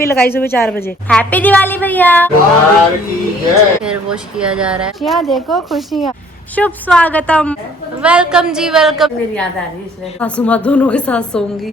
भी लगाई सुबह 4 बजे। हैप्पी दिवाली भैया। फिर वॉश किया जा रहा है। यहाँ देखो खुशियाँ। शुभ स्वागतम, वेलकम जी वेलकम। मेरी याद आ रही है इसलिए सासू माँ दोनों के साथ सोऊंगी।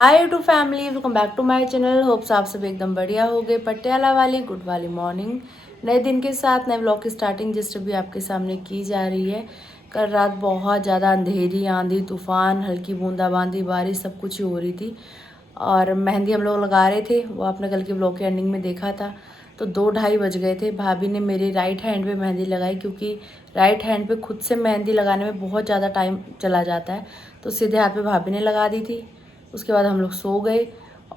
Hi YouTube family, welcome back to my channel. Hopes आप सब एकदम बढ़िया हो गए। पटियाला वाली गुड वाली मॉर्निंग, नए दिन के साथ नए ब्लॉग की स्टार्टिंग जस्ट अभी आपके सामने की जा रही है। कल रात बहुत ज़्यादा अंधेरी, आंधी तूफान, हल्की बूंदाबांदी, बारिश सब कुछ ही हो रही थी। और मेहंदी हम लोग लगा रहे थे, वो आपने कल के ब्लॉग के एंडिंग में देखा था। तो 2-2:30 बज गए थे। भाभी ने मेरी राइट हैंड पे मेहंदी लगाई, क्योंकि राइट हैंड पे खुद से मेहंदी लगाने में बहुत ज़्यादा टाइम चला जाता है, तो सीधे हाथ पे भाभी ने लगा दी थी। उसके बाद हम लोग सो गए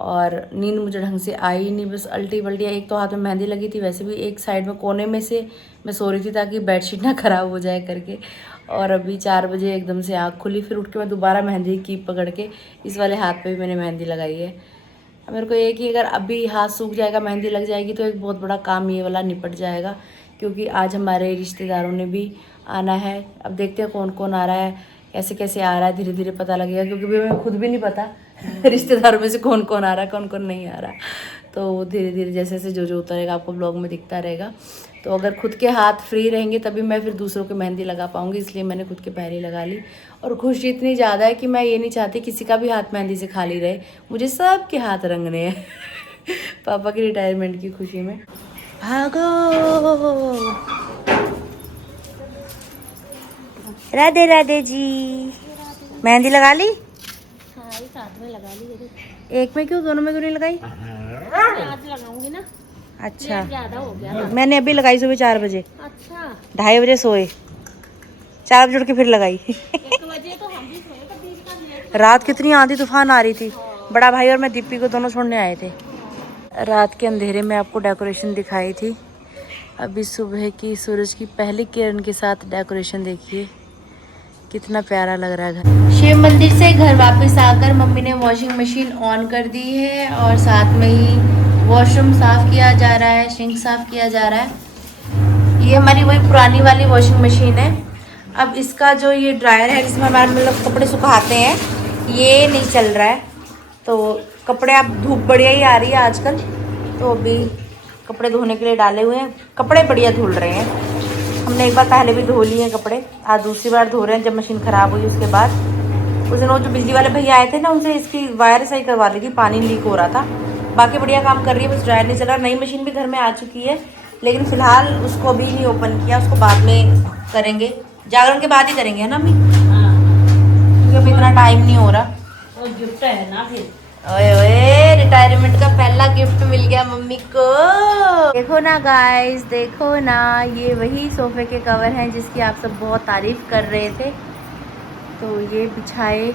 और नींद मुझे ढंग से आई नहीं, बस अल्टी पल्टी। एक तो हाथ में मेहंदी लगी थी, वैसे भी एक साइड में कोने में से मैं सो रही थी ताकि बेडशीट ना ख़राब हो जाए करके। और अभी 4 बजे एकदम से आँख खुली, फिर उठ के मैं दोबारा मेहंदी की पकड़ के इस वाले हाथ पे भी मैंने मेहंदी लगाई है। मेरे को ये कि अगर अभी हाथ सूख जाएगा, मेहंदी लग जाएगी, तो एक बहुत बड़ा काम ये वाला निपट जाएगा। क्योंकि आज हमारे रिश्तेदारों ने भी आना है। अब देखते हैं कौन कौन आ रहा है, कैसे कैसे आ रहा है, धीरे धीरे पता लगेगा। क्योंकि हमें खुद भी नहीं पता रिश्तेदारों में से कौन कौन आ रहा है, कौन कौन नहीं आ रहा। तो धीरे धीरे जैसे जैसे जो उतरेगा आपको ब्लॉग में दिखता रहेगा। तो अगर खुद के हाथ फ्री रहेंगे तभी मैं फिर दूसरों के मेहंदी लगा पाऊँगी, इसलिए मैंने खुद के पहले लगा ली। और खुशी इतनी ज़्यादा है कि मैं ये नहीं चाहती किसी का भी हाथ मेहंदी से खाली रहे, मुझे सबके हाथ रंगने हैं पापा की रिटायरमेंट की खुशी में। भागो, राधे राधे जी। मेहंदी लगा ली? हाँ, एक हाथ में लगा ली। एक में क्यों, दोनों में क्यों नहीं लगाई? आज लगाऊंगी ना। अच्छा, ज्यादा हो गया। मैंने अभी लगाई सुबह 4 बजे। अच्छा, 2:30 बजे सोए, 4 बजे उठ के फिर लगाई 1 बजे तो हम भी सोए, तो बीच का लेट। रात कितनी आंधी तूफान आ रही थी। बड़ा भाई और मैं दीपी को दोनों छोड़ने आए थे। रात के अंधेरे में आपको डेकोरेशन दिखाई थी। अभी सुबह की सूरज की पहली किरण के साथ डेकोरेशन देखिए, कितना प्यारा लग रहा है घर। शिव मंदिर से घर वापस आकर मम्मी ने वॉशिंग मशीन ऑन कर दी है और साथ में ही वॉशरूम साफ़ किया जा रहा है, सिंक साफ़ किया जा रहा है। ये हमारी वही पुरानी वाली वॉशिंग मशीन है। अब इसका जो ये ड्रायर है जिसमें हमारे मतलब कपड़े सुखाते हैं, ये नहीं चल रहा है। तो कपड़े, अब धूप बढ़िया ही आ रही है आजकल, तो अभी कपड़े धोने के लिए डाले हुए हैं। कपड़े बढ़िया धुल रहे हैं। हमने एक बार पहले भी धो लिए हैं कपड़े, आज दूसरी बार धो रहे हैं जब मशीन ख़राब हुई उसके बाद। उस दिन वो जो बिजली वाले भैया आए थे ना, उनसे इसकी वायर सही करवा ली थी, पानी लीक हो रहा था। बाकी बढ़िया काम कर रही है, बस ड्रायर नहीं चल रहा। नई मशीन भी घर में आ चुकी है, लेकिन फ़िलहाल उसको अभी नहीं ओपन किया, उसको बाद में करेंगे, जागरण के बाद ही करेंगे, है ना अम्मी? क्योंकि अभी इतना टाइम नहीं हो रहा। और गिफ्ट है ना फिर। ओए ओए, रिटायरमेंट का पहला गिफ्ट मिल गया मम्मी को। देखो ना गाइस, देखो ना, ये वही सोफे के कवर हैं जिसकी आप सब बहुत तारीफ कर रहे थे। तो ये बिछाए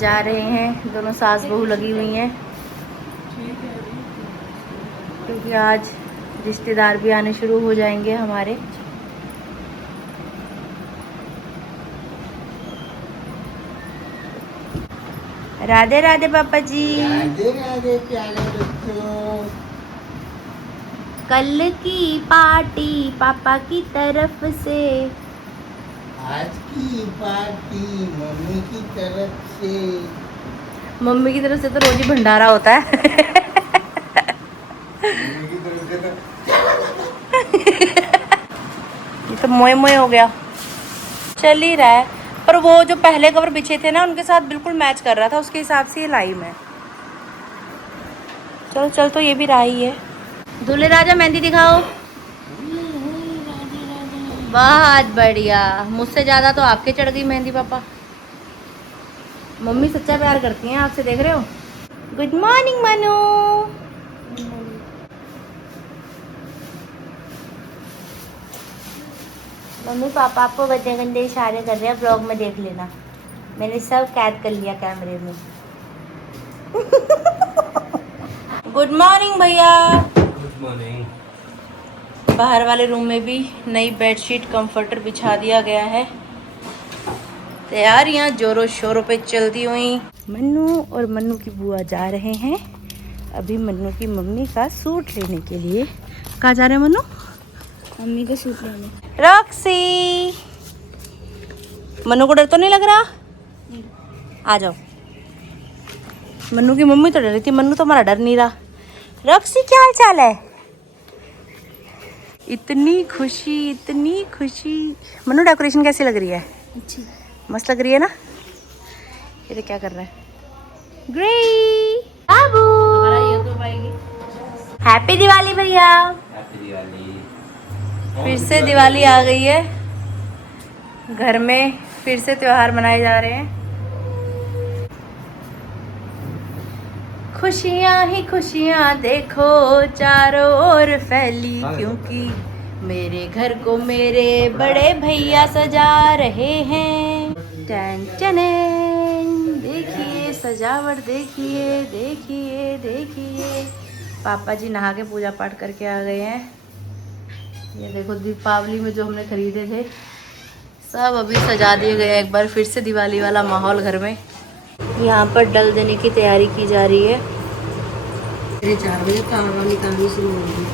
जा रहे हैं, दोनों सास बहू लगी हुई हैं, क्योंकि आज रिश्तेदार भी आने शुरू हो जाएंगे हमारे। राधे राधे पापा जी। राधे राधे प्यारे बच्चों। कल की पार्टी पापा की तरफ से, आज की पार्टी मम्मी की तरफ से। मम्मी की तरफ से तो रोज ही भंडारा होता है मम्मी की तरफ से ये तो मोए मोए हो गया, चल ही रहा है। पर वो जो पहले कवर बिछे थे ना, उनके साथ बिल्कुल मैच कर रहा था, उसके हिसाब से ये लाई मैं। चलो चल, तो ये भी रहा ही है। दूल्हे राजा मेहंदी दिखाओ। बहुत बढ़िया, मुझसे ज़्यादा तो आपके चढ़ गई मेहंदी पापा। मम्मी सच्चा प्यार करती हैं आपसे, देख रहे हो। Good morning Manu. Mummy papa आपको गंदे गंदे इशारे कर रहे हैं, ब्लॉग में देख लेना, मैंने सब कैद कर लिया कैमरे में गुड मॉर्निंग भैया। Good morning. बाहर वाले रूम में भी नई बेडशीट कंफर्टर बिछा दिया गया है। तैयारियां जोरों शोरों पे चलती हुई। मन्नू और मन्नू की बुआ जा रहे हैं अभी मन्नू की मम्मी का सूट लेने के लिए। कहाँ जा रहे हैं मन्नू? मम्मी को सूट लेने। रॉक्सी, मन्नू को डर तो नहीं लग रहा? आ जाओ। मन्नू की मम्मी तो डर रही थी, मन्नू तो हमारा डर नहीं रहा। रॉक्सी क्या हाल चाल है? इतनी खुशी। मन्नू डेकोरेशन कैसी लग रही है? अच्छी। मस्त लग रही है ना? ये क्या कर रहा है? ग्रे बाबू, ये तो पाएगी। हैप्पी दिवाली भैया। Happy Diwali. फिर से दिवाली आ गई है, घर में फिर से त्योहार मनाए जा रहे हैं। खुशियाँ ही खुशियाँ देखो चारों ओर फैली, क्योंकि मेरे घर को मेरे बड़े भैया सजा रहे हैं। टन टन, देखिए सजावट, देखिए। पापा जी नहा के पूजा पाठ करके आ गए हैं। ये देखो दीपावली में जो हमने खरीदे थे सब अभी सजा दिए गए। एक बार फिर से दिवाली वाला माहौल घर में। यहाँ पर डल देने की तैयारी की जा रही है। 4 बजे कांवड़ा निकालनी शुरू होगी।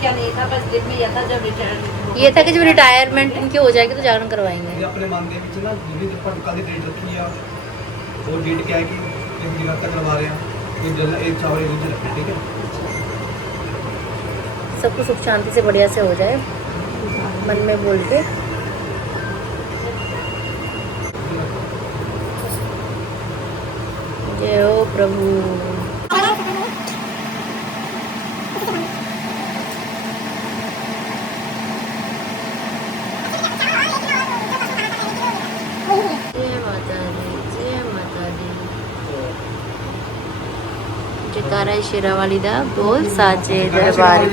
क्या नहीं था, बस दिन में यह था जब रिटायरमेंट। ये था कि जब रिटायरमेंट इनकी हो जाएगी तो जागरण करवाएंगे। अपने मानदेय ਵਿੱਚ ਨਾ ਜਿਹੜੀ ਆਪਾਂ ਕੱਲ ਦੀ ਡੇਟ ਰੱਖੀ ਆ ਉਹ ਡੇਟ ਕਿਹਾ ਕਿ ਇਸ ਦਿਨ ਤੱਕ ਕਰਵਾ ਰਹੇ ਆ ਇਹ ਜਲ ਇਹ ਚਾਵਲ ਇਹ ਰੱਖੇ ठीक है। सब कुछ सुख शांति से बढ़िया से हो जाए, मन में बोल के। जय हो प्रभु। जयकारा शेरावाली दा बोल साचे दरबार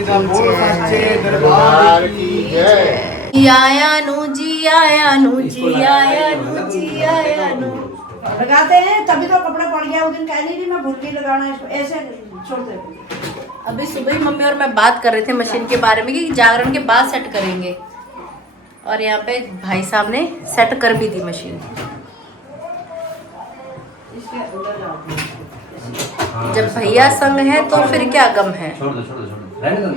की जय। आया नू जी आया नू। लगाते हैं तभी तो कपड़ा पड़ गया। उस दिन कह नहीं थी मैं भूल गई लगाना, इसको ऐसे छोड़ दे। अभी सुबह ही मम्मी और मैं बात कर रहे थे मशीन के बारे में कि जागरण के बाद सेट करेंगे, और यहाँ पे भाई साहब ने सेट कर भी दी मशीन। जब भैया संग है तो फिर क्या गम है। छोड़ दो रहने दो।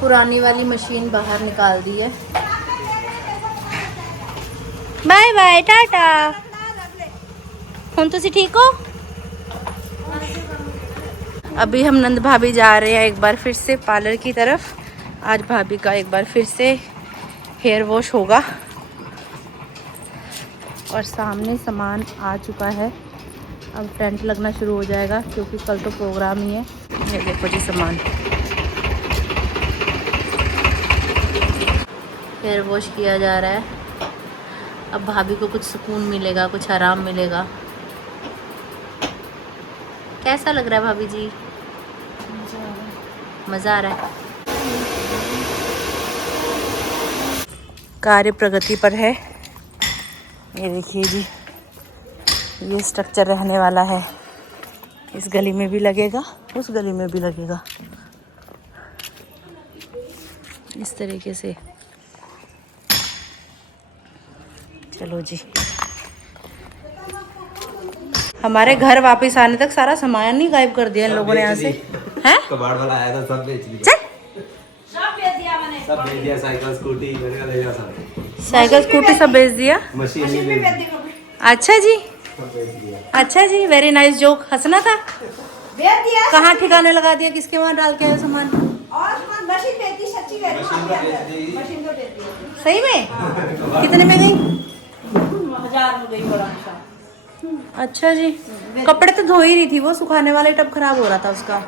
पुरानी वाली मशीन बाहर निकाल दी है। Bye bye tata. हम तुसी ठीक हो? अभी हम नंद भाभी जा रहे हैं एक बार फिर से पार्लर की तरफ। आज भाभी का एक बार फिर से हेयर वॉश होगा, और सामने सामान आ चुका है। अब टेंट लगना शुरू हो जाएगा क्योंकि कल तो प्रोग्राम ही है। ये देखो जी सामान, हेयर वॉश किया जा रहा है। अब भाभी को कुछ सुकून मिलेगा, कुछ आराम मिलेगा। कैसा लग रहा है भाभी जी? मज़ा आ रहा है। कार्य प्रगति पर है। ये देखिए जी, ये स्ट्रक्चर रहने वाला है। इस गली में भी लगेगा, उस गली में भी लगेगा, इस तरीके से। चलो जी, हमारे घर वापस आने तक सारा सामान ही गायब कर दिया इन लोगों ने यहाँ से। हैं? कबाड़ वाला आया था, सब बेच लिया। चल, सब बेच दिया। साइकिल स्कूटी मैंने कहा ले जा सब। साइकिल स्कूटी सब बेच दिया। मशीन भी बेच दी। अच्छा जी, सब बेच दिया। अच्छा जी, वेरी नाइस जोक। हंसना था। बेच दिया कहाँ ठिकाने लगा दिया? किसके वहाँ डाल के आए सामान? और सामान मशीन बेचती, सच्ची कह रही हूँ, आप भी अंदर मशीन तो बेचती है। सही में? कितने में गई? 1000 में गई बड़ा सा। अच्छा जी, कपड़े तो धो ही रही थी वो, सुखाने वाले टब खराब हो रहा था उसका।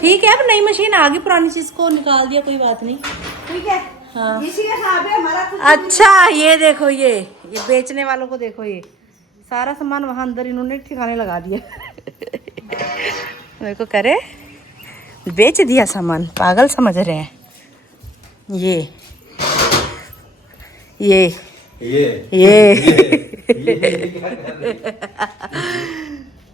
ठीक है, अब नई मशीन आ गई, पुरानी चीज को निकाल दिया, कोई बात नहीं। ठीक है, हाँ। इसी के साथ है हमारा कुछ। अच्छा, ये देखो, ये बेचने वालों को देखो, ये सारा सामान वहां अंदर इन्होंने ठिकाने लगा दिया। मेरे को करे बेच दिया सामान, पागल समझ रहे हैं। ये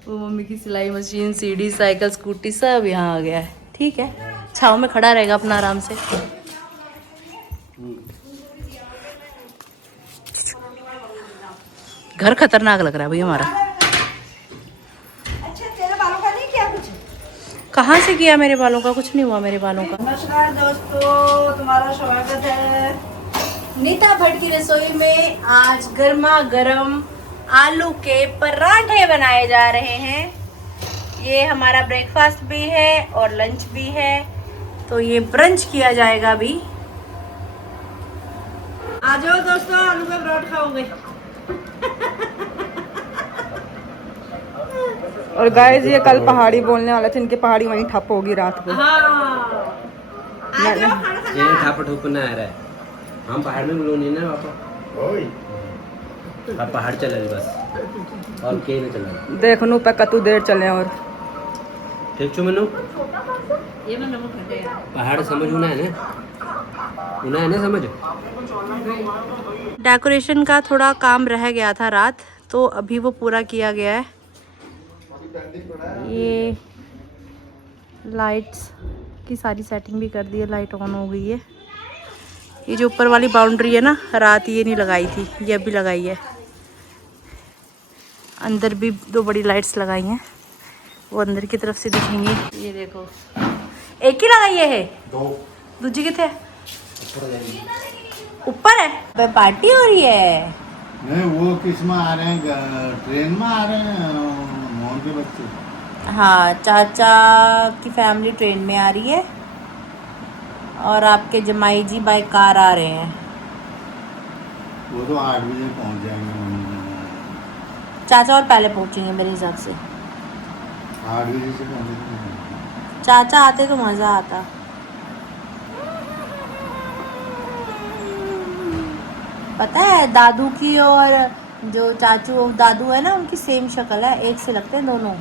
वो मम्मी की सिलाई मशीन, सीढ़ी, साइकिल, स्कूटी सब यहाँ आ गया है। ठीक है, छाँव में खड़ा रहेगा अपना आराम से। घर खतरनाक लग रहा है भाई हमारा। अच्छा तेरे बालों का नहीं किया कुछ? कहाँ से किया मेरे बालों का? कुछ नहीं हुआ मेरे बालों का। नमस्कार दोस्तों, तुम्हारा स्वागत है नीता भट्ट की रसोई में। आज गर्मा गर्म आलू के पराठे बनाए जा रहे हैं। ये हमारा ब्रेकफास्ट भी है और लंच भी है, तो ये ब्रंच किया जाएगा अभी। आ जाओ दोस्तों, आलू का पराठा खाओगे। और गाइस ये कल पहाड़ी बोलने वाले थे, इनके पहाड़ी वहीं ठप होगी रात को। हाँ आ जाओ खाना ये खाना। ठाप ठोप ना आ रहा है। हम पहाड़ में बोलो नहीं ना पापा। ओए अब पहाड़ चले बस और के नहीं चला। देख नू पे कतू देर चले और ठीक छो मनु ये मैं नमक हटेगा। पहाड़ समझ होना है ना समझ। डेकोरेशन का थोड़ा काम रह गया था रात, तो अभी वो पूरा किया गया है। ये लाइट्स की सारी सेटिंग भी कर दी है, लाइट ऑन हो गई है। ये जो ऊपर वाली बाउंड्री है ना, रात ये नहीं लगाई थी, ये अभी लगाई है। अंदर भी 2 बड़ी लाइट्स लगाई हैं, वो अंदर की तरफ से दिखेंगी। ये देखो एक ही लगाई है, दूजी कितने ऊपर है। पार्टी हो रही है। नहीं, वो किस में आ रहे हैं? ट्रेन में आ रहे हैं मोहन के बच्चे। हाँ, चाचा की फैमिली ट्रेन में आ रही है और आपके जमाई जी बाय कार आ रहे हैं। वो तो 8 बजे पहुंच जाएंगे मम्मी। चाचा और पहले पहुंचेंगे मेरे हिसाब से। 8 बजे से पहुंचेंगे। चाचा आते तो मज़ा आता। पता है दादू की और जो चाचू दादू है ना, उनकी सेम शक्ल है, एक से लगते हैं दोनों।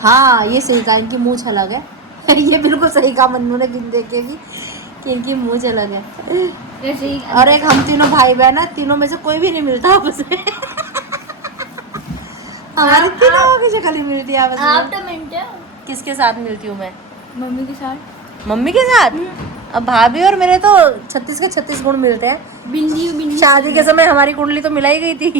हाँ ये सही कहा, इनकी मूंछ अलग है। ये बिल्कुल सही कहा मन्नू ने गिन देखेगी कि इनकी मूंछ अलग है। और एक हम तीनों भाई बहन है, तीनों में से कोई भी नहीं मिलता आपस में। हमारे तीनों की शक्ल ही मिलती है आपस में। आप तो मिलते हो किसके साथ मिलती हूँ मैं? मम्मी के साथ। मम्मी के साथ? अब भाभी और मेरे तो 36 के 36 गुण मिलते हैं। बिंदी शादी के समय हमारी कुंडली तो मिलाई गई थी।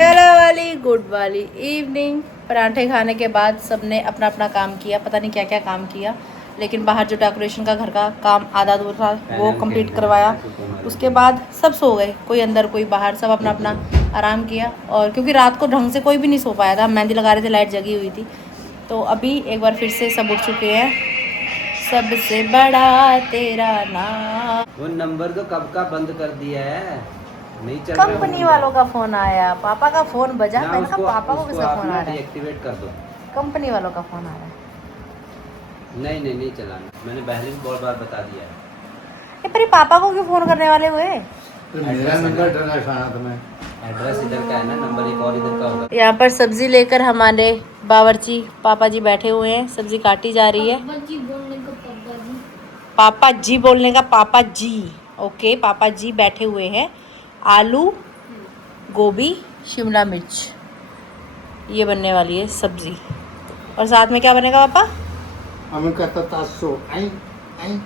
हेलो वाली गुड वाली इवनिंग। पराठे खाने के बाद सबने अपना अपना काम किया, पता नहीं क्या क्या काम किया, लेकिन बाहर जो डेकोरेशन का घर का काम आधा दूर था वो कंप्लीट करवाया। उसके बाद सब सो गए, कोई अंदर कोई बाहर, सब अपना अपना आराम किया। और क्योंकि रात को ढंग से कोई भी नहीं सो पाया था, हम मेहंदी लगा रहे थे, लाइट जगी हुई थी। तो अभी एक बार फिर से सब उठ चुके हैं। सबसे बड़ा तेरा नाम। वो नंबर तो कब का बंद कर दिया है, नहीं चल रहा। कंपनी वालों का फोन आया, पापा का फोन बजा। मैंने कहा पापा को किसका फोन आ रहा है? एक्टिवेट कर दो। कंपनी वालों का फोन आ रहा है। नहीं चलाना, मैंने पहले भी बहुत बार बता दिया है। ये पर ये पापा को क्यों फोन करने वाले हुए? तो मेरा नंबर डरा साथ में। एड्रेस इधर का है ना, नंबर एक और इधर का होगा। यहाँ पर सब्जी लेकर हमारे बावर्ची पापा जी बैठे हुए हैं, सब्जी काटी जा रही है। बच्ची बोलने को पापा जी। पापा जी बोलने का पापा जी। ओके, पापा जी बैठे हुए हैं। आलू, गोभी, शिमला मिर्च, ये बनने वाली है सब्जी। और साथ में क्या बनेगा पापा? हमें कहता तासो आई आई।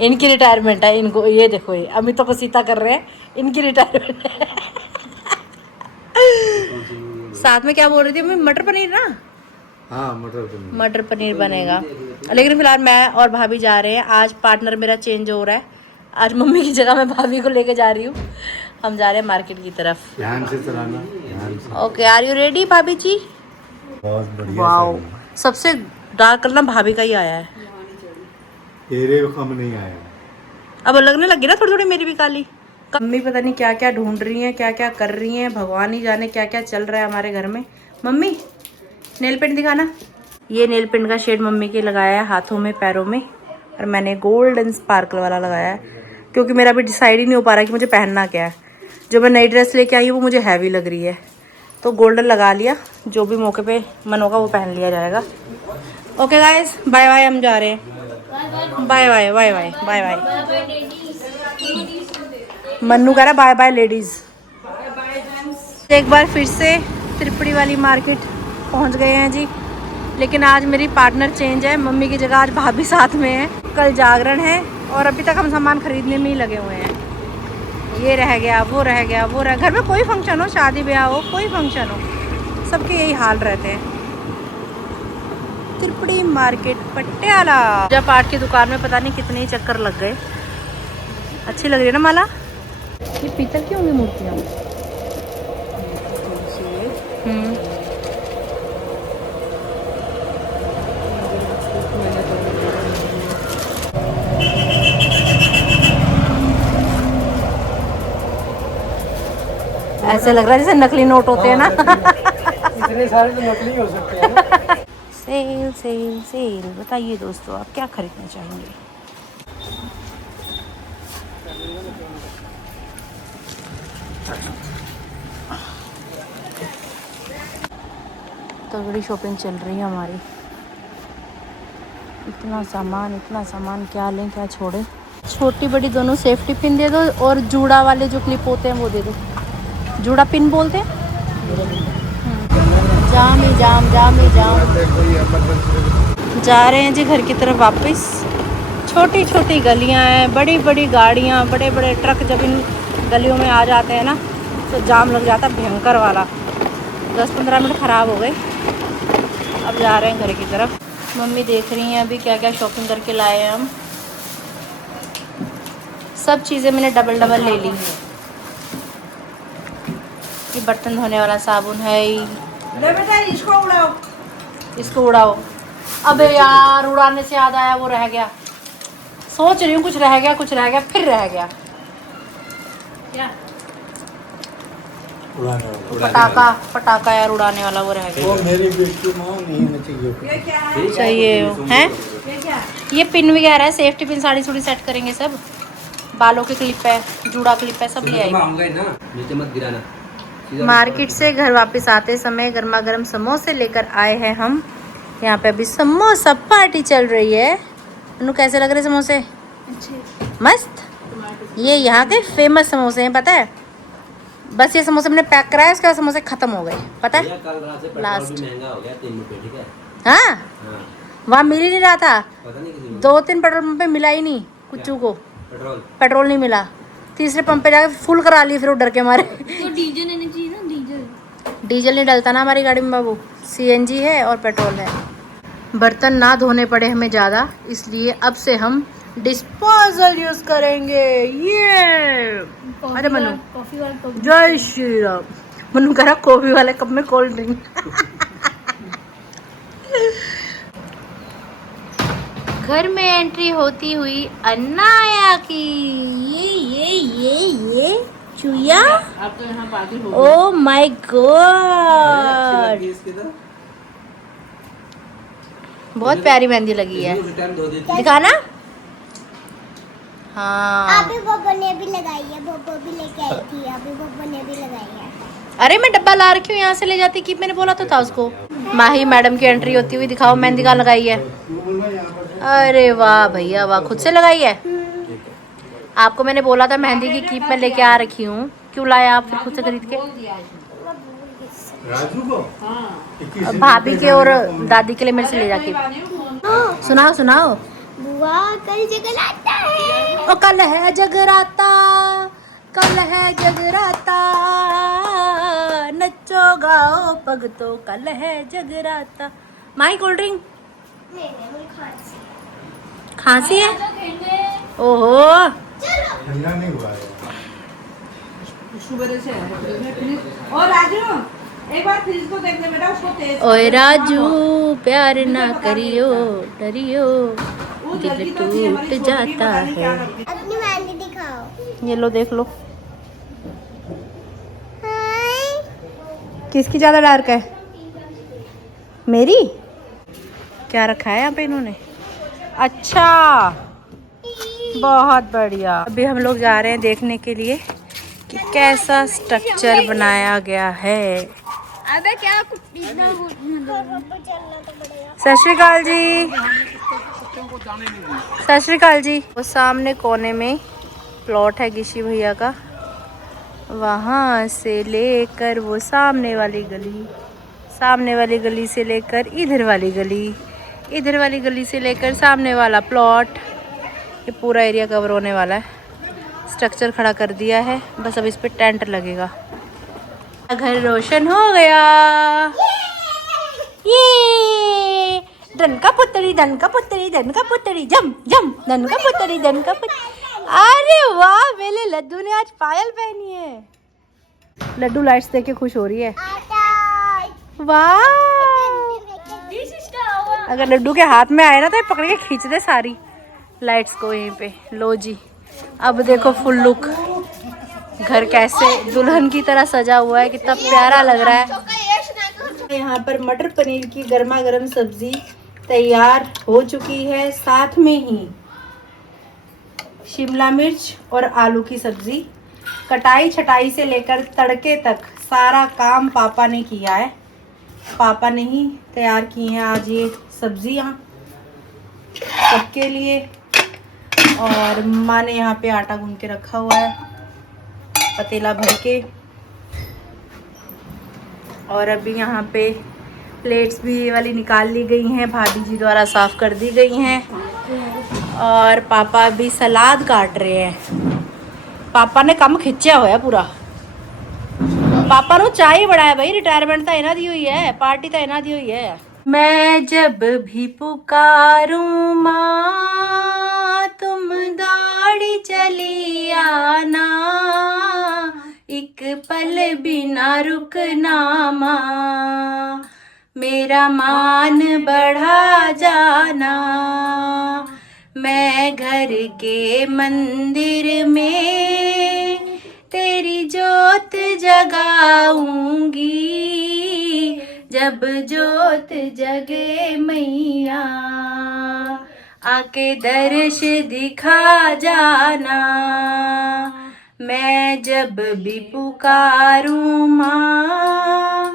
इनकी रिटायरमेंट है। इनको ये देखो, ये अमित को सीता कर रहे हैं, इनकी रिटायरमेंट है। साथ में क्या बोल रही थी मम्मी? मटर पनीर ना? हाँ मटर पनीर। मटर पनीर बनेगा। लेकिन फिलहाल मैं और भाभी जा रहे हैं। आज पार्टनर मेरा चेंज हो रहा है। आज मम्मी की जगह मैं भाभी को लेके जा रही हूँ। हम जा रहे हैं मार्केट की तरफ। ध्यान से चलाना, ध्यान से। ओके, आर यू रेडी भाभी जी? बहुत बढ़िया। वाओ, सबसे डार्क कलर भाभी का ही आया है। तेरे कम नहीं आया। अब लगने लगी ना थोड़ी थोड़ी मेरी भी काली। मम्मी पता नहीं क्या क्या ढूंढ रही हैं, क्या क्या कर रही हैं, भगवान ही जाने क्या क्या चल रहा है हमारे घर में। मम्मी नेल पेंट दिखाना। ये नेल पेंट का शेड मम्मी के लगाया है हाथों में, पैरों में, और मैंने गोल्डन स्पार्कल वाला लगाया है क्योंकि मेरा अभी डिसाइड ही नहीं हो पा रहा कि मुझे पहनना क्या है। जो मैं नई ड्रेस लेके आई हूँ वो मुझे हैवी लग रही है, तो गोल्डन लगा लिया। जो भी मौके पे मन होगा वो पहन लिया जाएगा। ओके गाइस, बाय बाय, हम जा रहे हैं। Bye bye bye bye bye bye. Mannu कह रहा बाय बाय लेडीज। एक बार फिर से त्रिपुरी वाली मार्केट पहुंच गए हैं जी। लेकिन आज मेरी पार्टनर चेंज है, मम्मी की जगह आज भाभी साथ में है। कल जागरण है और अभी तक हम सामान खरीदने में ही लगे हुए हैं। ये रह गया, वो रह गया, वो रह, घर में कोई फंक्शन हो, शादी ब्याह हो, कोई फंक्शन हो, सबके यही हाल रहते हैं। त्रिपुड़ी मार्केट पटियाला। पूजा पाठ की दुकान में पता नहीं कितने ही चक्कर लग गए। अच्छी लग रही है ना माला? ये पीतल की होंगी मूर्तियाँ? ऐसे लग रहा है जैसे नकली नोट होते हैं ना। इतने सारे तो नकली हो सकते हैं ना। Sale sale sale. बताइए दोस्तों, आप क्या खरीदना चाहेंगे? तो बड़ी शॉपिंग चल रही है हमारी। इतना सामान क्या लें क्या छोड़े। छोटी बड़ी दोनों सेफ्टी पिन दे दो और जूड़ा वाले जो क्लिप होते हैं वो दे दो। जूड़ा पिन बोलते हैं। जाम ही जाम, जाम ही जाम। जा रहे हैं जी घर की तरफ वापस। छोटी छोटी गलियां हैं, बड़ी बड़ी गाड़ियां, बड़े बड़े ट्रक जब इन गलियों में आ जाते हैं ना तो जाम लग जाता है भयंकर वाला। 10-15 मिनट ख़राब हो गए। अब जा रहे हैं घर की तरफ। मम्मी देख रही हैं अभी क्या क्या शॉपिंग करके लाए हैं हम। सब चीज़ें मैंने डबल डबल ले ली। ये बर्तन धोने वाला साबुन है। ले बेटा इसको उड़ाओ। इसको उड़ाओ। अबे यार उड़ाने से याद आया, वो रह गया। सोच रही हूँ कुछ रह गया, कुछ रह गया, फिर रह गया। क्या? पटाखा यार उड़ाने वाला वो रह गया। वो मेरी बेटी माँ नहीं चाहिए। ये क्या है? चाहिए हैं? ये क्या? ये पिन वगैरह है, सेफ्टी पिन, साड़ी सुड़ी सेट करेंगे सब। बालों की क्लिप है, जूड़ा क्लिप है, सब ले आएंगे। नीचे मत गिराना। मार्केट से घर वापस आते समय गर्मा गर्म समोसे लेकर आए हैं हम। यहाँ पे अभी समोसा पार्टी चल रही है। उन्हें कैसे लग रहे समोसे? मस्त। ये यहाँ के फेमस समोसे हैं, पता है। बस ये समोसे मैंने पैक कराया, उसके बाद समोसे खत्म हो गए, पता है। कल रात से पेट्रोल लास्ट भी महंगा हो गया 3 रुपए, ठीक है। हाँ, हाँ, वहाँ मिल ही नहीं रहा था। पता नहीं किसी को 2-3 पेट्रोल पंप पे मिला ही नहीं कुछ को। पेट्रोल नहीं मिला। तीसरे पंप पे जाकर फुल करा लिए, फिर वो डर के मारे। तो डीजल लेनी चाहिए ना, डीजल। डीजल नहीं डलता ना हमारी गाड़ी में बाबू, सीएनजी है और पेट्रोल है। बर्तन ना धोने पड़े हमें ज़्यादा, इसलिए अब से हम डिस्पोजल यूज़ करेंगे। ये अरे मनु, कॉफी वाला कप। जय श्री राम। मनु कह रहा कॉफी वाले कप में कोल्ड ड्रिंक। घर में एंट्री होती हुई अन्नाया की ये चुया। आप तो यहाँ पागल हो। ओ माय गॉड, बहुत प्यारी मेहंदी लगी है। दिखाना। हाँ, अभी बब्बू ने भी लगाई है, बब्बू भी लेके आई थी, अभी बब्बू ने भी लगाई है। अरे मैं डब्बा ला रखी हूँ, यहाँ से ले जाती कि मैंने बोला तो था उसको। माही मैडम की एंट्री होती हुई दिखाओ, मेहंदी कहाँ लगाई है। अरे वाह भैया वाह, खुद से लगाई है। आपको मैंने बोला था मेहंदी की कीप में लेके आ रखी हूँ, क्यों लाया आप फिर खुद से खरीद के? राजू को अब भाभी के और दादी के लिए मेरे से ले जाके। सुनाओ सुनाओ। बुआ कल जगराता है। ओ कल है जगराता, कल है जगराता, नचो गाओ भगतो, कल है जगराता। माही कोल्ड ड्रिंक। खांसी है? ओहो, ठंडा नहीं हुआ है। सुबह से है। और राजू एक बार फ्रिज को देख ले बेटा, उसको तेज। ओए राजू प्यार ना करियो, डरियो वो दिल जल्दी तो थी, हमारी टूट छोटी जाता पता नहीं क्या है। करती। अपनी मेहंदी दिखाओ। ये लो देख लो। किसकी ज्यादा डार्क है? मेरी? क्या रखा है यहाँ पे इन्होंने? अच्छा, बहुत बढ़िया। अभी हम लोग जा रहे हैं देखने के लिए कि कैसा स्ट्रक्चर बनाया गया है। अबे क्या कुछ इतना सत श्री अकाल जी, सत श्री अकाल जी। वो सामने कोने में प्लॉट है गिशी भैया का, वहाँ से लेकर वो सामने वाली गली, सामने वाली गली से लेकर इधर वाली गली, इधर वाली गली से लेकर सामने वाला प्लॉट, ये पूरा एरिया कवर होने वाला है। स्ट्रक्चर खड़ा कर दिया है, बस अब इस पे टेंट लगेगा। घर रोशन हो गया। ये डनका पुतरी डनका पुतरी डनका पुतरी जम जम डनका पुतरी डनका पुतरी। अरे वाह, मेरे लड्डू ने आज पायल पहनी है। लड्डू लाइट्स देख के खुश हो रही है। वाह, अगर लड्डू के हाथ में आए ना तो ये पकड़ के खींच दे सारी लाइट्स को यहीं पे। लो जी, अब देखो फुल लुक। घर कैसे दुल्हन की तरह सजा हुआ है, कितना प्यारा लग रहा है। यहाँ पर मटर पनीर की गर्मा गर्म सब्जी तैयार हो चुकी है। साथ में ही शिमला मिर्च और आलू की सब्जी, कटाई छटाई से लेकर तड़के तक सारा काम पापा ने किया है। पापा ने ही तैयार की हैं आज ये सब्जियाँ सबके लिए। और माँ ने यहाँ पे आटा गूंद के रखा हुआ है पतीला भर के। और अभी यहाँ पे प्लेट्स भी ये वाली निकाल ली गई हैं, भाभी जी द्वारा साफ़ कर दी गई हैं। और पापा अभी सलाद काट रहे हैं। पापा ने कम खिंचा हुआ है पूरा। पापा नो चाय बड़ा है भाई, रिटायरमेंट तो इना दी हुई है, पार्टी तो इना दी हुई है। मैं जब भी पुकारूं माँ तुम दौड़ी चली आना, एक पल बिना रुकना माँ, मेरा मान बढ़ा जाना। मैं घर के मंदिर में तेरी जोत जगाऊंगी, जब जोत जगे मैया आके दर्श दिखा जाना। मैं जब भी पुकारूं माँ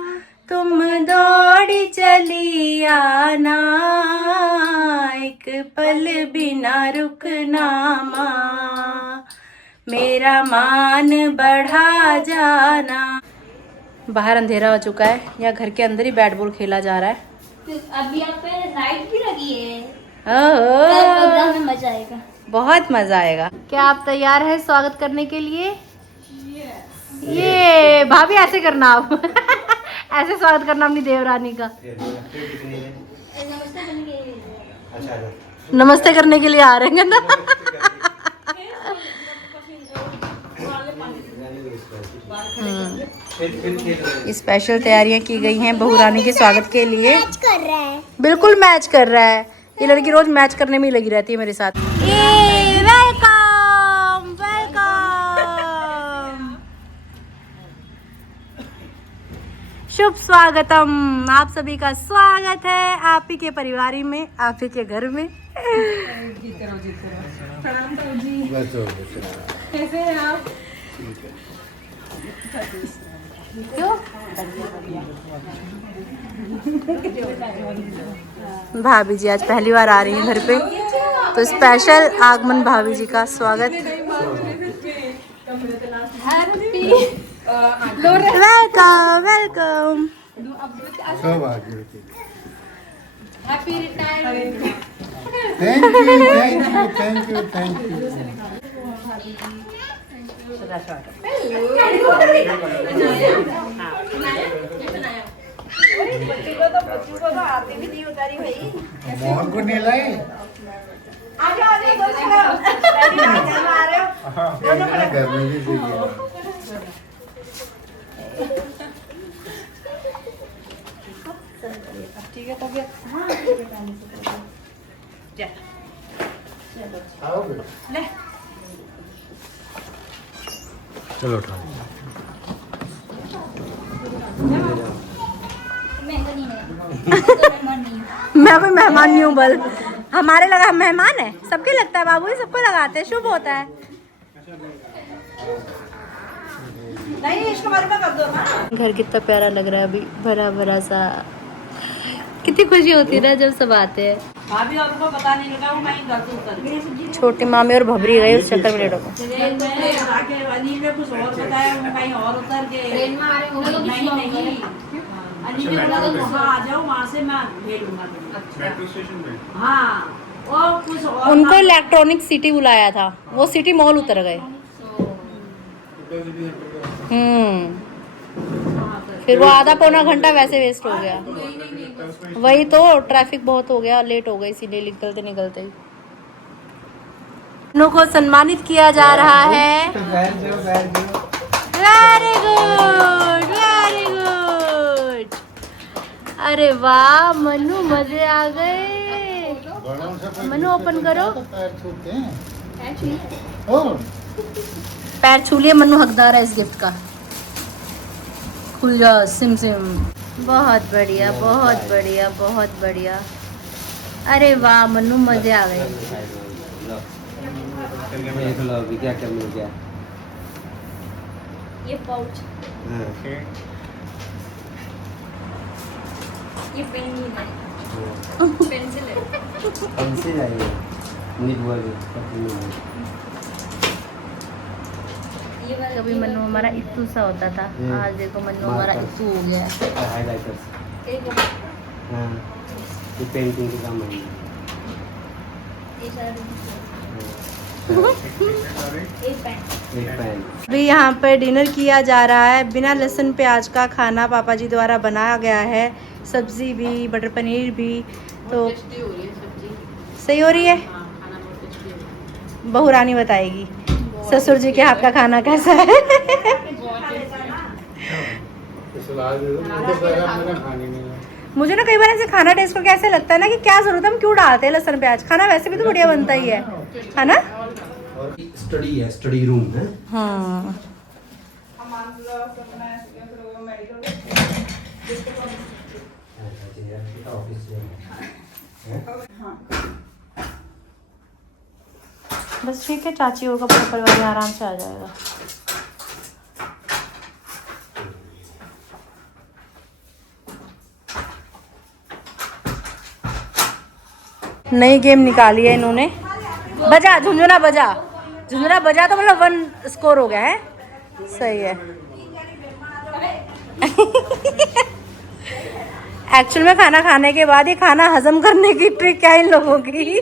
तुम दौड़ी चली आना, एक पल बिना रुकना माँ, मेरा मान बढ़ा जाना। बाहर अंधेरा हो चुका है, या घर के अंदर ही बैट बॉल खेला जा रहा है। अभी यहाँ पे लाइट भी लगी है। ओह, में मजा आएगा, बहुत मजा आएगा। क्या आप तैयार हैं स्वागत करने के लिए? ये भाभी ऐसे करना आप ऐसे स्वागत करना अपनी देवरानी का। नमस्ते करने के लिए आ रहे हैं ना। स्पेशल तैयारियां की गई हैं बहू रानी के स्वागत के लिए। मैच कर रहा है। बिल्कुल मैच कर रहा है, ये लड़की रोज मैच करने में ही लगी रहती है मेरे साथ। वेलकम वेलकम, शुभ स्वागतम। आप सभी का स्वागत है आप ही के परिवार में, आप ही के घर में। कैसे हैं आप? क्यों भाभी जी आज पहली बार आ रही हैं घर पे, तो स्पेशल आगमन भाभी जी का स्वागत। Welcome welcome. Happy retirement. Thank you thank you. Mohan को नहीं लाए? घर में भी सीखे। ठीक है तबियत? आओगे? चलो उठाओ। मैं कोई मेहमान नहीं हूँ, बल हमारे लगा हम मेहमान है, सबके लगता है बाबू, सबको लगाते हैं, शुभ होता है। नहीं इसको बारे में कर दो ना। घर कितना प्यारा लग रहा है अभी, भरा भरा सा। कितनी खुशी होती है ना जब सब आते हैं। भाभी और को पता नहीं लगा, वो मैं ही गलती कर गई। छोटी मामी और भभरी गई उस चक्कर में लेटो को। ट्रेन में आके अनिल ने कुछ और बताया, वो कहीं और उतर के ट्रेन में आ रहे होंगे। नहीं नहीं, अनिल ने बोला तो वहाँ आ जाओ, वहाँ से मैं भेजूंगा। मेट्रो स्टेशन में? हाँ, और कुछ और उनको इलेक्ट्रॉनिक सिटी बुलाया था, वो सिटी मॉल उतर गए। फिर वो आधा पौना घंटा वैसे वेस्ट हो गया। वही तो, ट्रैफिक बहुत हो गया, लेट हो गई इसीलिए निकलते निकलते ही। उनको सम्मानित किया जा रहा है। Very good, very good. अरे वाह मनु, मजे आ गए। मनु ओपन करो। पैर छूते हैं। पैर छू लिए, मनु हकदार है इस गिफ्ट का। खुल जा सिम सिम। बहुत बढ़िया, बहुत बढ़िया, बहुत बढ़िया। अरे वाह मनु, मजे आ गए। देख लो अभी क्या क्या मिल गया। ये पाउच, ये पेन ही है, पेंसिल है। पेंसिल है ये, निब वाली। ये वाला कभी मनु हमारा इत्तू सा होता था, आज देखो मनु हमारा इत्तू हो गया है। हाइलाइटर्स। एक हाँ, ये पेंटिंग के काम है। ये सारा एक पेन। एक पेन। अभी यहाँ पर डिनर किया जा रहा है, बिना लहसुन प्याज का खाना पापा जी द्वारा बनाया गया है। सब्जी भी, बटर पनीर भी। तो सही हो रही है। बहू रानी बताएगी ससुर जी के हाथ का खाना कैसा है। मुझे ना कई बार ऐसे खाना टेस्ट करके ऐसे लगता है ना कि क्या जरूरत है, हम क्यों डालते हैं लहसुन प्याज। खाना वैसे भी तो बढ़िया बनता ही है ना। और स्टडी है, स्टडी रूम है। हाँ बस ठीक है, चाची होगा पूरा परिवार में आराम से आ जाएगा। नई गेम निकाली है इन्होंने। बजा झुंझुना, बजा झुंझुना, बजा तो मतलब 1 स्कोर हो गया है। सही है। एक्चुअल में खाना खाने के बाद ये खाना हजम करने की ट्रिक क्या है इन लोगों की।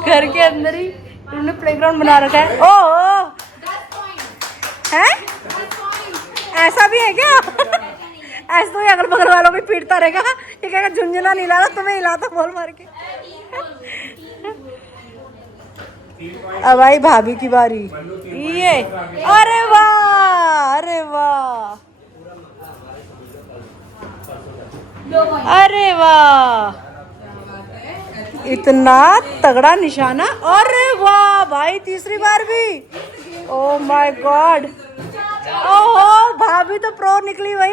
घर के अंदर ही इन्होंने प्लेग्राउंड बना रखा है। ओ है, ऐसा भी है क्या? ऐसे तो अगल बगल वालों को पीटता रहेगा, ये कहेगा झुंझुना नहीं लाना, तुम्हें हिलाता बोल मार के। अब आई भाभी की बारी। ये अरे वाह, अरे वाह, अरे वाह, इतना तगड़ा निशाना। अरे वाह भाई, तीसरी बार भी। ओह माय गॉड, ओहो भाभी तो प्रो निकली भाई।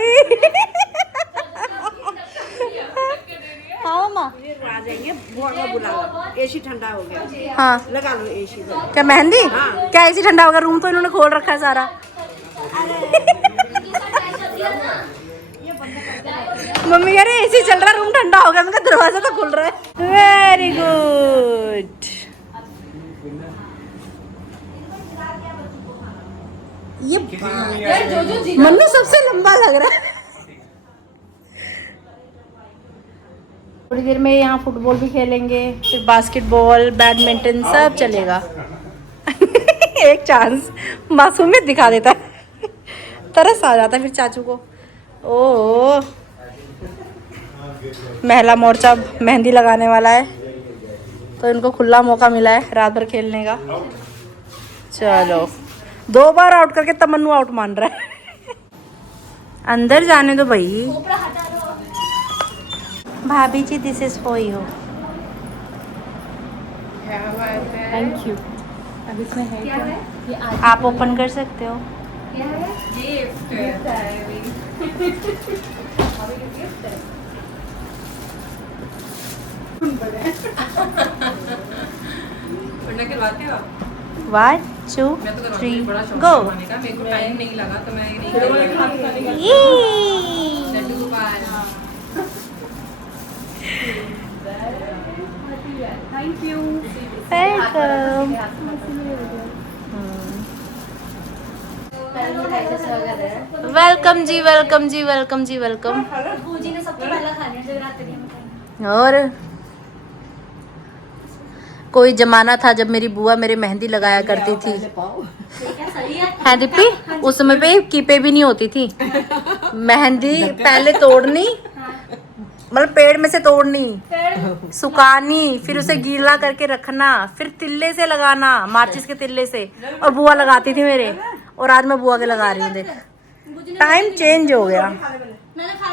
हाँ माँ, आ जाएंगे, बुला लो। एसी ठंडा हो गया। हाँ लगा लो एसी। क्या मेहंदी? क्या ऐसी ठंडा होगा? रूम तो इन्होंने खोल रखा है सारा। मम्मी कह रही एसी चल रहा, रूम ठंडा हो गया। उनका दरवाजा तो खुल रहा है। Very good. ये मन्नू सबसे लंबा लग रहा है। थोड़ी देर में यहाँ फुटबॉल भी खेलेंगे, फिर बास्केटबॉल, बैडमिंटन सब चलेगा। एक चांस मासूमियत दिखा देता है, तरस आ जाता है फिर चाचू को। ओह, महिला मोर्चा मेहंदी लगाने वाला है, तो इनको खुला मौका मिला है रात भर खेलने का। चलो, 2 बार आउट करके तमन्नू आउट मान रहा है। अंदर जाने दो भाई। भाभी ji, this is for you. Thank you. अब इसमें है क्या? आप ओपन कर सकते हो। One, 2, 3, go. मेरे को टाइम नहीं लगा तो मैं नहीं। Thank you. वेलकम। वेलकम जी, वेलकम जी, वेलकम जी, वेलकम। पूजी ने सबसे पहला खाने जगराते में और कोई जमाना था जब मेरी बुआ मेरे मेहंदी लगाया करती थी। है दीपी, उस समय पे कीपे भी नहीं होती थी। मेहंदी पहले तोड़नी, मतलब पेड़ में से तोड़नी, सुखानी, फिर उसे गीला करके रखना, फिर तिल्ले से लगाना, माचिस के तिल्ले से। और बुआ लगाती थी मेरे, और आज मैं बुआ के लगा रही हूँ। देख टाइम चेंज हो गया।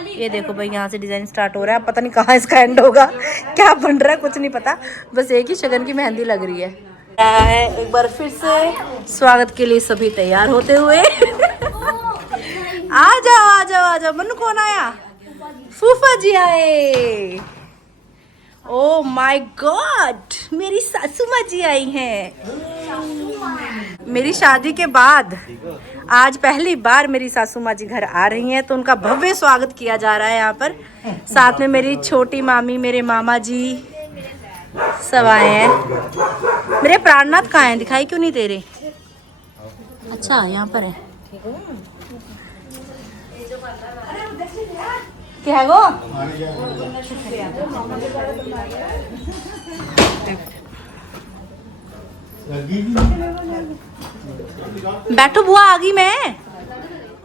ये देखो भाई, यहाँ से डिजाइन स्टार्ट हो रहा है। पता नहीं कहाँ इसका एंड होगा, क्या बन रहा है कुछ नहीं पता। बस एक ही शगन की मेहंदी लग रही है। एक बार फिर से स्वागत के लिए सभी तैयार होते हुए। आ जाओ आ जाओ आ जाओ। मनु कौन आया? फूफा जी आए। ओ माय गॉड, मेरी सासू माँ जी आई हैं। मेरी शादी के बाद आज पहली बार मेरी सासू माँ जी घर आ रही हैं, तो उनका भव्य स्वागत किया जा रहा है यहाँ पर। साथ में मेरी छोटी मामी, मेरे मामा जी सब आए हैं। मेरे प्राणनाथ कहाँ हैं? दिखाई क्यों नहीं दे रहे? अच्छा यहाँ पर है। क्या है वो? बैठो बुआ, आ गई मैं।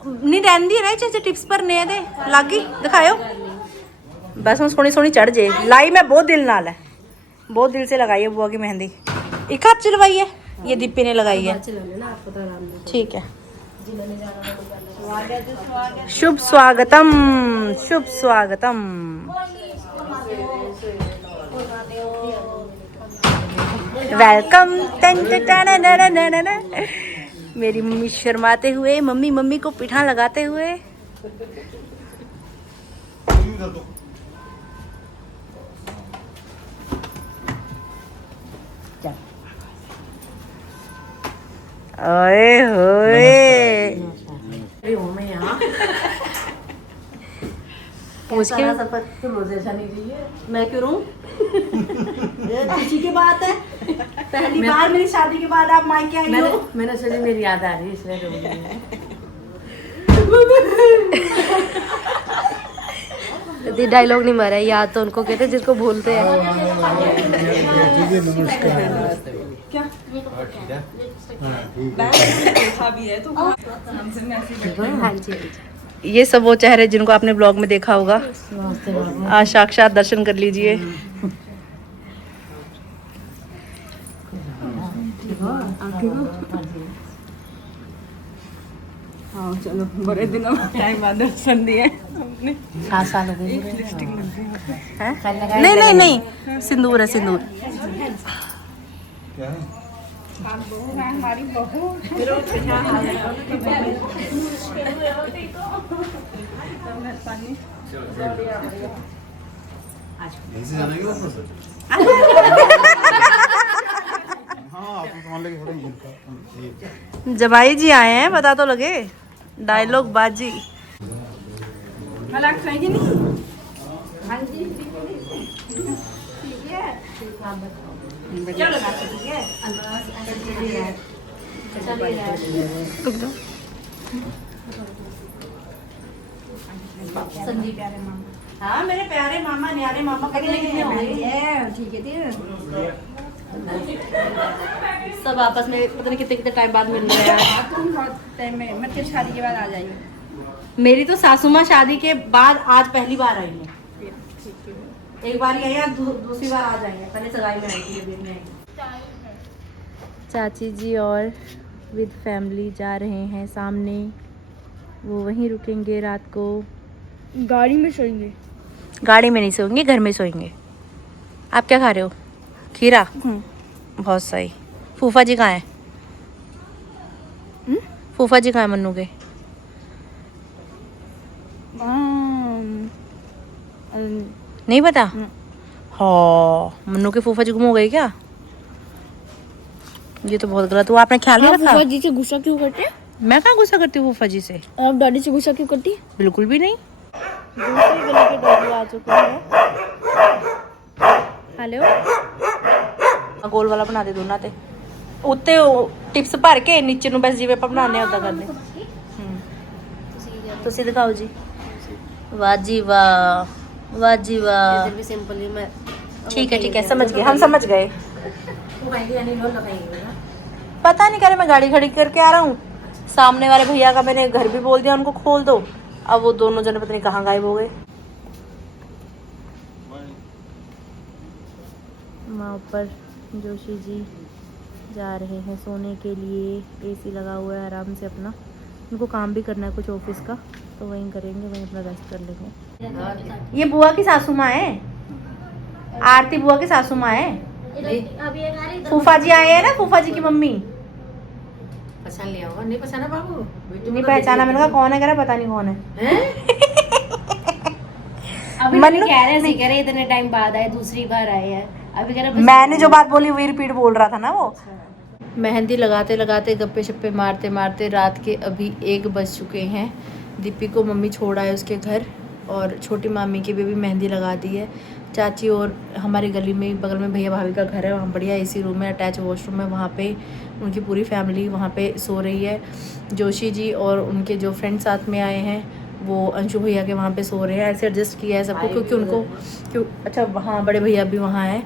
नहीं रहंदी रहे चाचे टिप्स पर ने दे लागी दिखायो। बस हम सोनी सोनी चढ़ जे लाई। मैं बहुत दिल नाल है, बहुत दिल से लगाई है बुआ की मेहंदी। एक हाथ चलवाई है, ये दीपी ने लगाई है। ठीक है। शुभ स्वागतम, शुभ स्वागतम। वेलकम। मेरी मम्मी शर्माते हुए, मम्मी मम्मी को पिठा लगाते हुए। ओए होए, पूछ के मैं क्यों रहूं? खुशी की बात है। पहली बार मेरी शादी के बाद आप मायके आई हो। मैंने सुनी, मेरी याद आ रही है इसलिए रो रही हूं। डायलॉग नहीं मारा, याद तो उनको कहते जिसको भूलते हैं। ये सब वो चेहरे जिनको आपने ब्लॉग में देखा होगा, आज साक्षात दर्शन कर लीजिए। हाँ चलो, बड़े दिनों टाइम बाद दर्शन दिए। 7 साल हो गए। नहीं नहीं नहीं, सिंदूर है सिंदूर। हमारी बहू जबाई जी आए हैं, पता तो लगे। डायलॉग बाजी। मलाक खाएगी नहीं? हाँ जी चलो ठीक है। हाँ मेरे प्यारे मामा, न्यारे मामा कितने कितने हो गए? ठीक है। सब आपस में पता नहीं कितने कितने टाइम बाद मिल रहे हैं। तुम बहुत टाइम में मतलब शादी के बाद आ जाइए। मेरी तो सासू माँ शादी के बाद आज पहली बार आई है। एक बार आई है, दूसरी बार आ जाएंगे। पहले सगाई में आई थी, अभी नहीं आई। चाची जी और विद फैमिली जा रहे हैं सामने। वो वहीं रुकेंगे रात को। गाड़ी में सोएंगे? गाड़ी में नहीं सोएंगे, घर में सोएंगे। आप क्या खा रहे हो? खीरा? बहुत सही। फूफा जी कहाँ हैं? फूफा जी कहाँ हैं मन्नू के? नहीं पता? हाँ, मन्नू के फूफा जी गुम हो गए क्या? ये तो बहुत गलत हुआ। आपने ख्याल नहीं रखा? फूफा जी से गुस्सा क्यों करते हैं? मैं कहाँ गुस्सा करती हूँ फूफा जी से? आप डैडी से गुस्सा क्यों करती है? बिल्कुल भी नहीं। दूसरी गली के डॉगी आ चुके हैं। हेलो, गोल वाला बना दे दोनों ते उत्ते टिप्स भर के नीचे ਨੂੰ बस ਜਿਵੇਂ ਆਪਾਂ ਬਣਾਉਂਦੇ ਉਦਾਂ ਕਰਦੇ। ਤੁਸੀਂ ਦਿਖਾਓ ਜੀ। वाह जी वाह, वाह जी वाह। इधर भी सिंपल ही मैं ठीक है समझ गए, हम समझ गए। पता नहीं करे, मैं गाड़ी खड़ी करके आ रहा हूँ, सामने वाले भैया का मैंने घर भी बोल दिया उनको खोल दो, अब वो दोनों जने पता नहीं कहाँ गायब हो गए। वहाँ ऊपर जोशी जी जा रहे हैं सोने के लिए, एसी लगा हुआ है आराम से अपना, उनको काम भी करना है कुछ ऑफिस का, तो वहीं करेंगे, वहीं अपना रेस्ट कर लेंगे। ये बुआ की सासू माँ है, आरती बुआ की सासू माँ है, फूफा जी आए हैं ना, फूफा जी की मम्मी। पहचान लिया होगा, नहीं पहचाना बाबू? नहीं पहचाना, मैंने कहा कौन है, कह रहा पता नहीं कौन है। अभी मन्नू कह रहे हैं इतने टाइम बाद आए, दूसरी बार आए हैं, अभी कह रहे मैंने जो बात बोली वही रिपीट बोल रहा था ना वो। मेहंदी लगाते लगाते गप्पे शप्पे मारते मारते रात के अभी 1 बज चुके हैं। दीपी को मम्मी छोड़ आए उसके घर, और छोटी मामी की भी मेहंदी लगा दी है। चाची और हमारी गली में बगल में भैया भाभी का घर है, वहाँ बढ़िया एसी रूम है, अटैच वॉशरूम है, वहाँ पे उनकी पूरी फैमिली वहाँ पे सो रही है। जोशी जी और उनके जो फ्रेंड साथ में आए हैं वो अंशु भैया के वहाँ पे सो रहे हैं। ऐसे एडजस्ट किया है सबको क्योंकि उनको अच्छा हाँ बड़े भैया भी वहाँ हैं,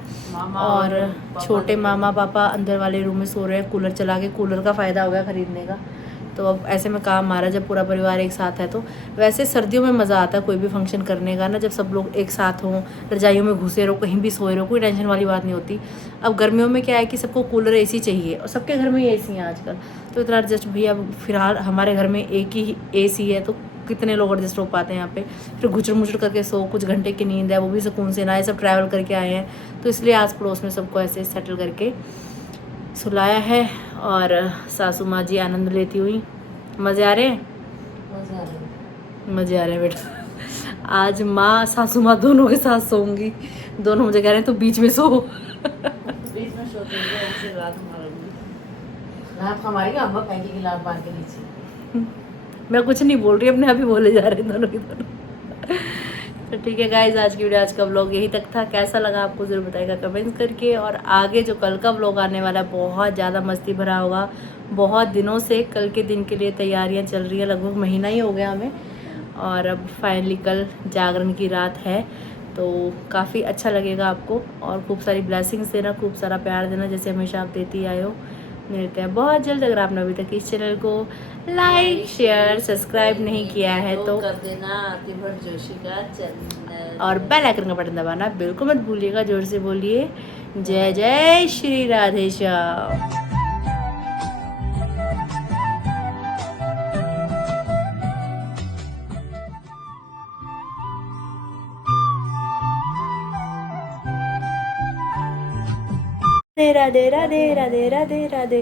और छोटे मामा पापा अंदर वाले रूम में सो रहे हैं कूलर चला के। कूलर का फ़ायदा हो गया ख़रीदने का, तो अब ऐसे में काम आ रहा है जब पूरा परिवार एक साथ है। तो वैसे सर्दियों में मज़ा आता है कोई भी फंक्शन करने का ना, जब सब लोग एक साथ हों, रजाइयों में घुसे रहो, कहीं भी सोए रहो, कोई टेंशन वाली बात नहीं होती। अब गर्मियों में क्या है कि सबको कूलर एसी चाहिए, और सबके घर में एसी है आजकल, तो इतना एडजस्ट भैया फिलहाल हमारे घर में एक ही एसी है, तो कितने लोग एडजस्ट हो पाते हैं यहाँ पे। फिर घुचड़ मुचड़ करके सो, कुछ घंटे की नींद है वो भी सुकून से ना है, सब ट्रैवल करके आए हैं, तो इसलिए आस पड़ोस में सबको ऐसे सेटल करके सुलाया है। और सासू माँ जी आनंद लेती हुई, मज़े आ रहे हैं, मज़े आ रहे हैं बेटा। आज माँ सासू माँ दोनों के साथ सोऊंगी, दोनों मुझे कह रहे हैं तो बीच में सो। बीच में सोते हैं, ऐसे रात मारूंगी, रात हमारी अम्मा पैकी की लाभ बांध के नीचे। मैं कुछ नहीं बोल रही, अपने आप ही बोले जा रहे हैं दोनों के दोनों। तो ठीक है गाइज, आज की वीडियो, आज का व्लॉग यही तक था। कैसा लगा आपको ज़रूर बताएगा कमेंट्स करके, और आगे जो कल का व्लॉग आने वाला है बहुत ज़्यादा मस्ती भरा होगा। बहुत दिनों से कल के दिन के लिए तैयारियां चल रही है, लगभग महीना ही हो गया हमें, और अब फाइनली कल जागरण की रात है, तो काफ़ी अच्छा लगेगा आपको। और खूब सारी ब्लेसिंग्स देना, खूब सारा प्यार देना, जैसे हमेशा आप देती आए हो। मिलते हैं बहुत जल्द। अगर आपने अभी तक इस चैनल को लाइक शेयर सब्सक्राइब नहीं किया है तो कर देना आरती भट्ट जोशी का चैनल, और बेल आइकन का बटन दबाना बिल्कुल मत भूलिएगा। जोर से बोलिए जय जय श्री राधे श्याम। राधे राधे राधे राधे राधे राधे।